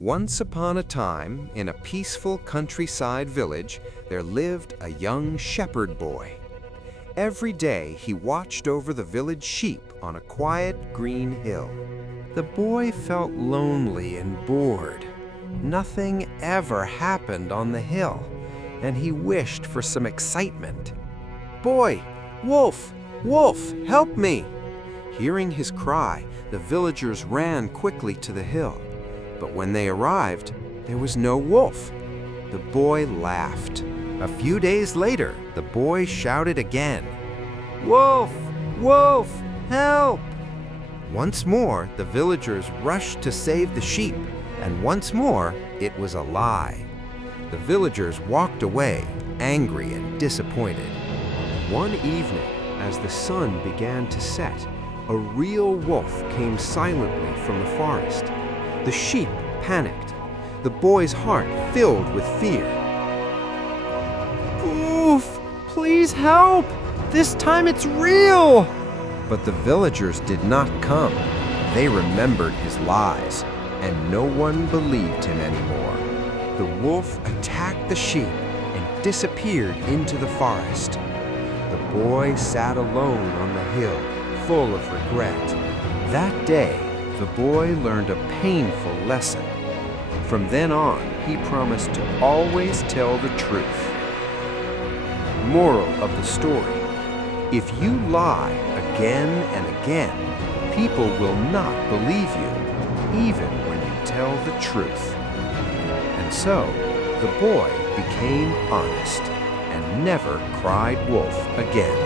Once upon a time, in a peaceful countryside village, there lived a young shepherd boy. Every day he watched over the village sheep on a quiet green hill. The boy felt lonely and bored. Nothing ever happened on the hill, and he wished for some excitement. "Boy! Wolf! Wolf! Help me!" Hearing his cry, the villagers ran quickly to the hill. But when they arrived, there was no wolf. The boy laughed. A few days later, the boy shouted again, "Wolf! Wolf! Help!" Once more, the villagers rushed to save the sheep, and once more, it was a lie. The villagers walked away, angry and disappointed. One evening, as the sun began to set, a real wolf came silently from the forest. The sheep panicked, the boy's heart filled with fear. "Oof! Please help! This time it's real!" But the villagers did not come. They remembered his lies, and no one believed him anymore. The wolf attacked the sheep and disappeared into the forest. The boy sat alone on the hill, full of regret. That day, the boy learned a painful lesson. From then on, he promised to always tell the truth. Moral of the story: if you lie again and again, people will not believe you, even when you tell the truth. And so, the boy became honest and never cried wolf again.